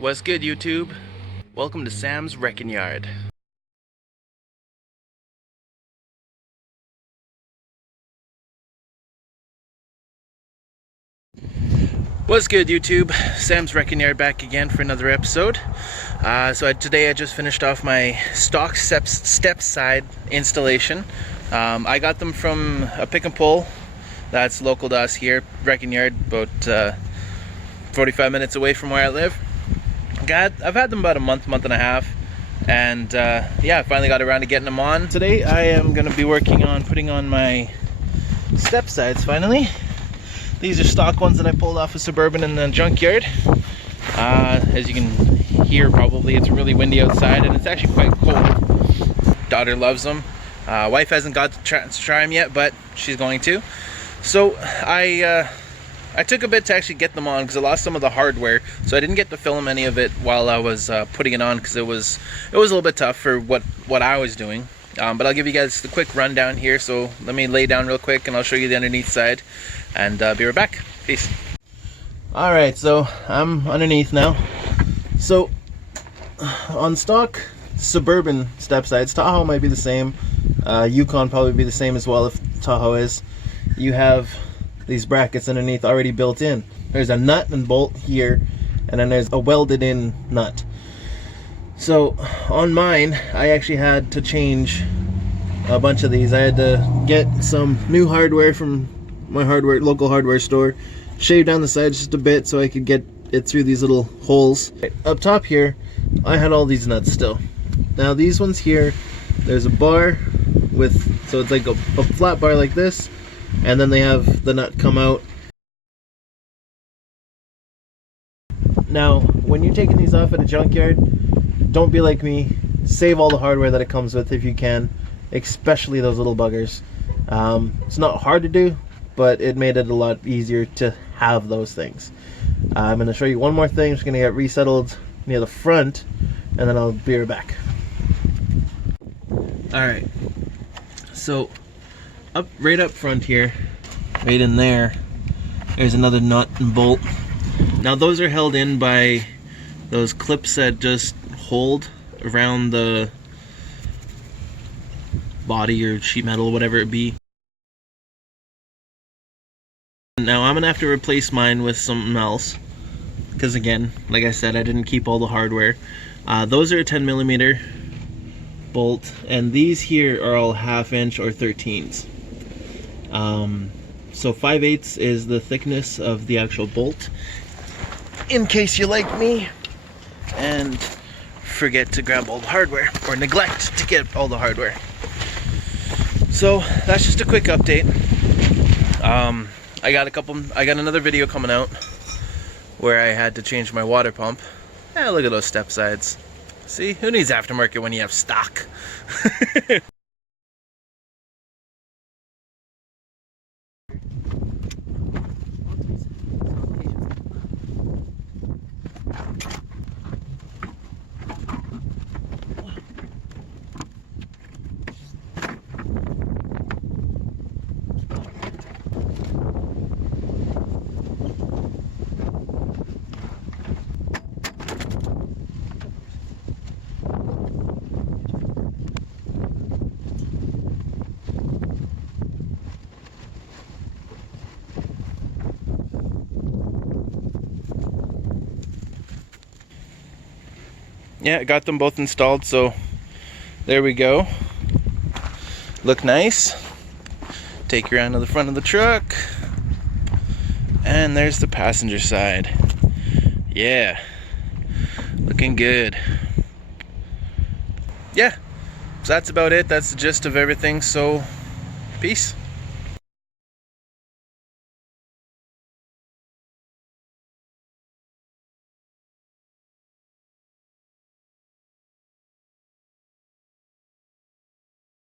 What's good, YouTube? Welcome to Sam's Wreckin Yard. What's good, YouTube? Sam's Wreckin Yard back again for another episode. Today I just finished off my stock step side installation. I got them from a pick and pull that's local to us here, Wreckin Yard, about 45 minutes away from where I live. I've had them about a month and a half, and yeah, I finally got around to getting them on. Today I am going to be working on putting on my step sides finally. These are stock ones that I pulled off of Suburban in the junkyard. As you can hear, probably it's really windy outside and it's actually quite cold. Daughter loves them. Wife hasn't got to try them yet, but she's going to. So I took a bit to actually get them on because I lost some of the hardware, so I didn't get to film any of it while I was putting it on because it was a little bit tough for what I was doing. But I'll give you guys the quick rundown here. So let me lay down real quick and I'll show you the underneath side, and be right back. Peace. All right, so I'm underneath now. So on stock Suburban step sides, Tahoe might be the same. Yukon probably be the same as well if Tahoe is. You have these brackets underneath already built in. There's a nut and bolt here, and then there's a welded in nut. So on mine, I actually had to change a bunch of these. I had to get some new hardware from my local hardware store, shave down the sides just a bit so I could get it through these little holes. Up top here, I had all these nuts still. Now these ones here, there's a bar with, so it's like a flat bar like this, and then they have the nut come out. Now, when you're taking these off at a junkyard, don't be like me. Save all the hardware that it comes with if you can, especially those little buggers. It's not hard to do, but it made it a lot easier to have those things. I'm going to show you one more thing. I'm just going to get resettled near the front, and then I'll be right back. Alright, so right up front here, right in there, there's another nut and bolt. Now those are held in by those clips that just hold around the body or sheet metal, whatever it be. Now I'm gonna have to replace mine with something else because, again, like I said, I didn't keep all the hardware. Those are a 10mm bolt, and these here are all 1/2 inch or 13s. So 5/8 is the thickness of the actual bolt, in case you like me and forget to grab all the hardware, or neglect to get all the hardware. So that's just a quick update. I got another video coming out where I had to change my water pump. Look at those step sides. See, who needs aftermarket when you have stock? Yeah, got them both installed, so there we go. Look nice. Take you around to the front of the truck, and there's the passenger side. Yeah, looking good. Yeah, so that's about it. That's the gist of everything, so peace.